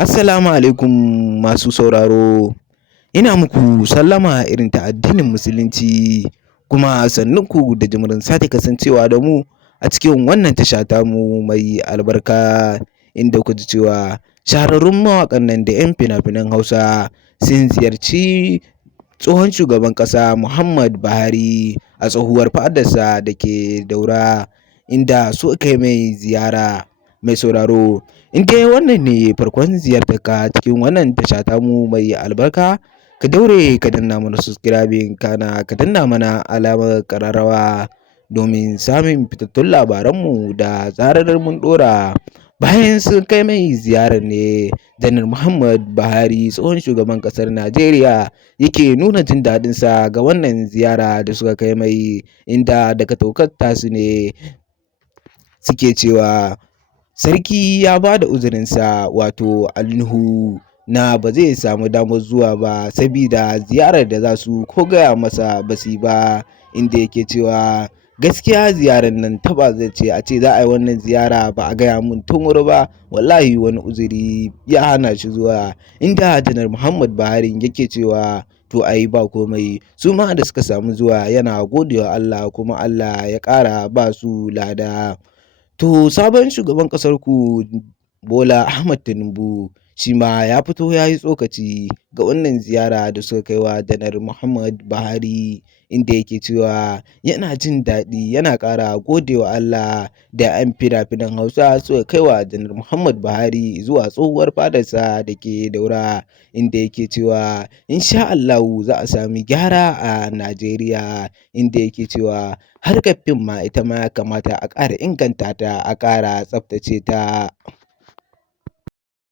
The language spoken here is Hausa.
Assalamu alaikum masu sauraro. Ina muku sallama irin ta addinin Musulunci kuma sannunku da jimirin sake kasancewa da mu a cikin wannan tasha tamu mai albarka inda ku ji cewa shahararrun mawaƙan nan da 'yan fina-finan Hausa sun ziyarci tsohon shugaban ƙasa Muhammad Buhari a tsohuwar fadarsa da ke Daura inda suka kai mai ziyara. Mai sauraro, in dai wannan ne farkon ziyartarka cikin wannan tasha tamu mai albarka, ka daure ka danna mana subscribing kana ka danna mana alamar ƙararrawa domin samun fitattun labaranmu da zarar mun ɗora. Bayan sun kai mai ziyarar ne janar Muhammad Buhari tsohon shugaban ƙasar Najeriya yake nuna jin daɗinsa ga wannan ziyara da suka kai mai, inda daga tokar tasu ne suke cewa sarki ya ba da uzurinsa wato alnuhu na ba zai samu damar zuwa ba sabida ziyarar da za su ko gaya masa basi ba, inda yake cewa gaskiya ziyarar nan taba zai ce a ce za a yi wannan ziyara ba a gaya mun tun wuri ba, wallahi wani uzuri ya hana shi zuwa. Inda janar Muhammad Buhari yake cewa to ai ba komai, su ma da suka samu zuwa yana godewa Allah kuma Allah ya ƙara ba su lada. To sabon shugaban ƙasar ku Bola Ahmad Tinubu shi ma ya fito ya yi tsokaci ga wannan ziyara da suka kai wa janar Muhammad Buhari, inda yake cewa yana jin daɗi yana ƙara godewa Allah da 'yan fina-finan Hausa suka kai wa janar Muhammad Buhari zuwa tsohuwar fadarsa da ke Daura, inda yake cewa insha Allahu za a sami gyara a Najeriya, inda yake cewa harkar fim ma ita ma ya kamata a ƙara inganta ta a ƙara tsaftace ta.